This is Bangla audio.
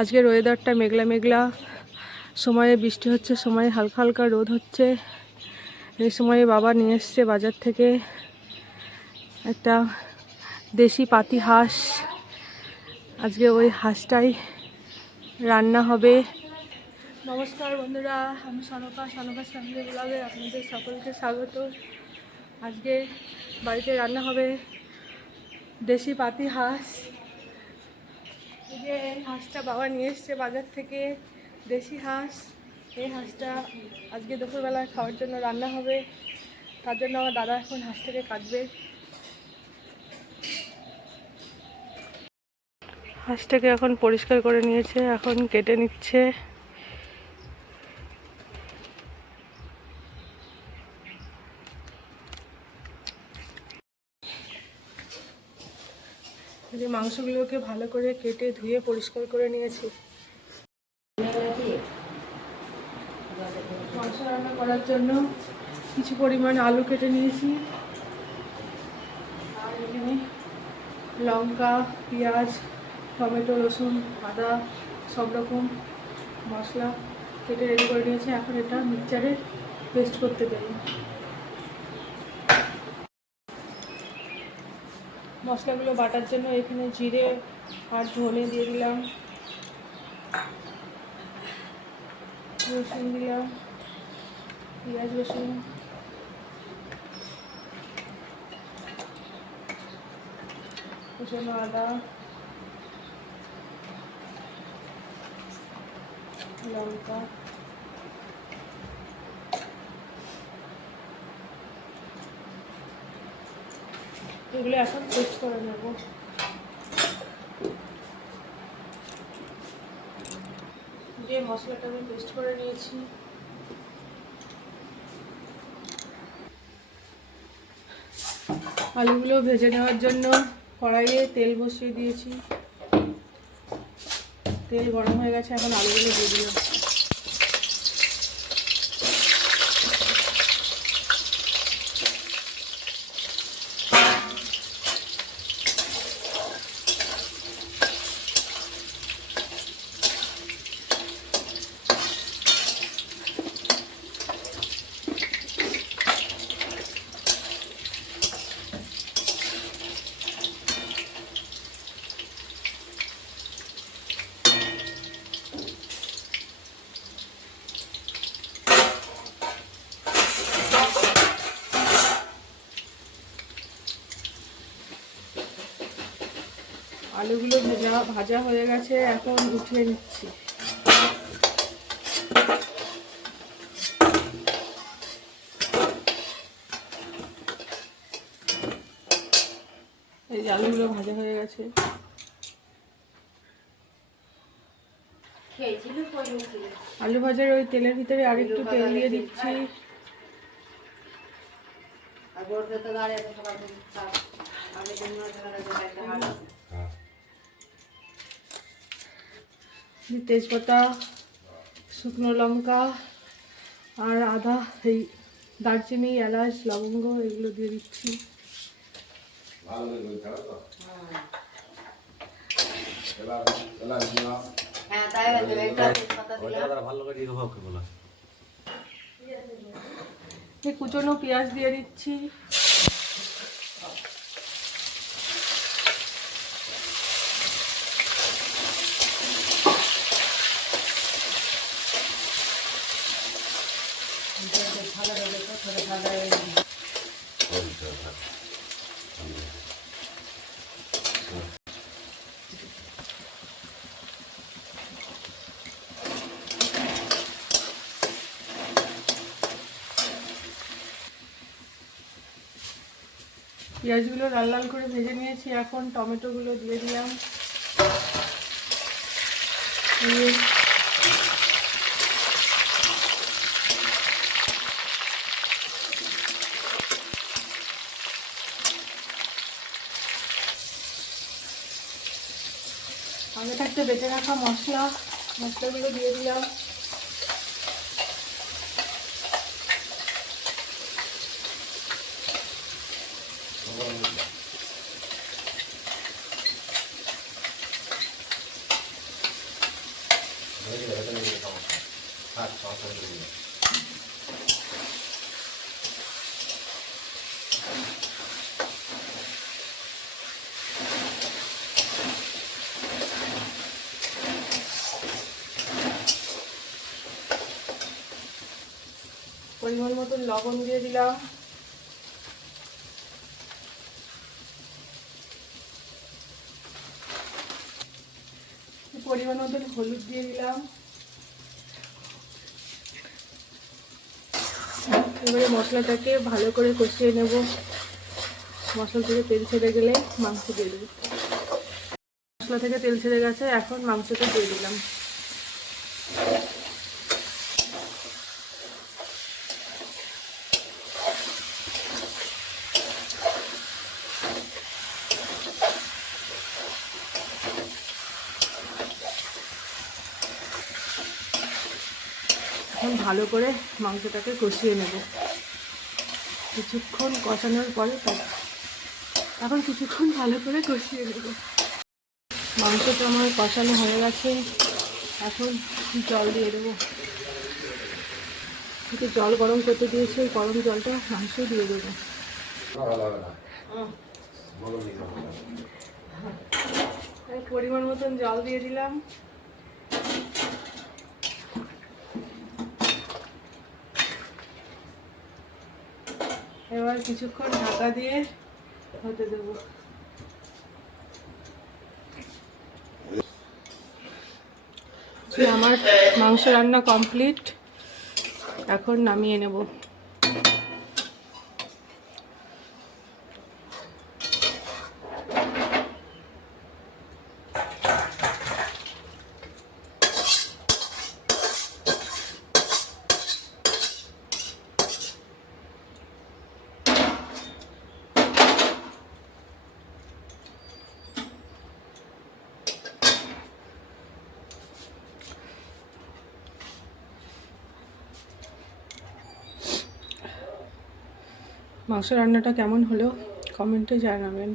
আজকের ওয়েদারটা মেঘলা মেঘলা, সময়ে বৃষ্টি হচ্ছে, সময়ে হালকা হালকা রোদ হচ্ছে। এই সময়ে বাবা নিয়ে এসছে বাজার থেকে একটা দেশি পাতি হাঁস। আজকে ওই হাঁসটাই রান্না হবে। নমস্কার বন্ধুরা, আমি সনকাস ফ্যামিলি ব্লগে আপনাদের সকলকে স্বাগত। আজকে বাড়িতে রান্না হবে দেশি পাতি হাঁস। এই যে হাঁসটা বাবা নিয়ে এসছে বাজার থেকে, দেশি হাঁস। এই হাঁসটা আজকে দুপুরবেলায় খাওয়ার জন্য রান্না হবে। তার জন্য আমার দাদা এখন হাঁসটাকে কাটবে। হাঁসটাকে এখন পরিষ্কার করে নিয়েছে, এখন কেটে নিচ্ছে। এই মাংসগুলোকে ভালো করে কেটে ধুয়ে পরিষ্কার করে নিয়েছি। মাংস রান্না করার জন্য কিছু পরিমাণ আলু কেটে নিয়েছি, আর এখানে লঙ্কা, পেঁয়াজ, টমেটো, রসুন, আদা সব রকম মশলা কেটে রেডি করে নিয়েছি। এখন এটা মিক্সচারে পেস্ট করতে দেবো। মশলাগুলো বাটার জন্য এখানে জিরে আর ধনে দিয়ে দিলাম, রসুন দিলাম, পেঁয়াজ রসুন, কুচানো আদা, লঙ্কা, এগুলো এখন পেস্ট করে নেব। যে মশলাটা আমি পেস্ট করে নিয়েছি, আলুগুলো ভেজে নেওয়ার জন্য কড়াইয়ে তেল বসিয়ে দিয়েছি। তেল গরম হয়ে গেছে, এখন আলুগুলো দিয়ে দিলাম। আলুগুলো ভাজা হয়ে গেছে, এখন উঠিয়ে নিচ্ছি। এই যে আলুগুলো ভাজা হয়ে গেছে। আলু ভাজার ওই তেলের ভিতরে আরেকটু তেল দিয়ে দিচ্ছি। তেজপাতা, শুকনো লঙ্কা আর আদা, এই দারচিনি, এলাচ, লবঙ্গ এগুলো দিয়ে দিচ্ছি। কুচনো পেঁয়াজ দিয়ে দিচ্ছি। পেঁয়াজগুলো লাল লাল করে ভেজে নিয়েছি, এখন টমেটোগুলো দিয়ে দিলাম। আগে থাকতে বেটে রাখা মশলাগুলো দিয়ে দিলাম। পরিমাণ মতন লবণ দিয়ে দিলাম, পরিমাণ মতন হলুদ দিয়ে দিলাম। এবারে মশলাটাকে ভালো করে কষিয়ে নেব। মশলা থেকে তেল ছেড়ে গেলে মাংস দিয়ে দেবো। মশলা থেকে তেল ছেড়ে গেছে, এখন মাংসটা দিয়ে দিলাম। এখন ভালো করে মাংসটাকে কষিয়ে নেব। কিছুক্ষণ কষানোর পরে এখন কিছুক্ষণ ভালো করে কষিয়ে নেব। মাংসটা আমার কষানো হয়ে গেছে, এখন জল দিয়ে দেবো। একটু জল গরম করতে দিয়েছি, ওই গরম জলটা মাংস দিয়ে দেবো। পরিমাণ মতন জল দিয়ে দিলাম। এবার কিছুক্ষণ ঢাকা দিয়ে হতে দেবো। আমার মাংস রান্না কমপ্লিট, এখন নামিয়ে নেব। মাংস রান্নাটা কেমন হলো কমেন্টে জানাবেন।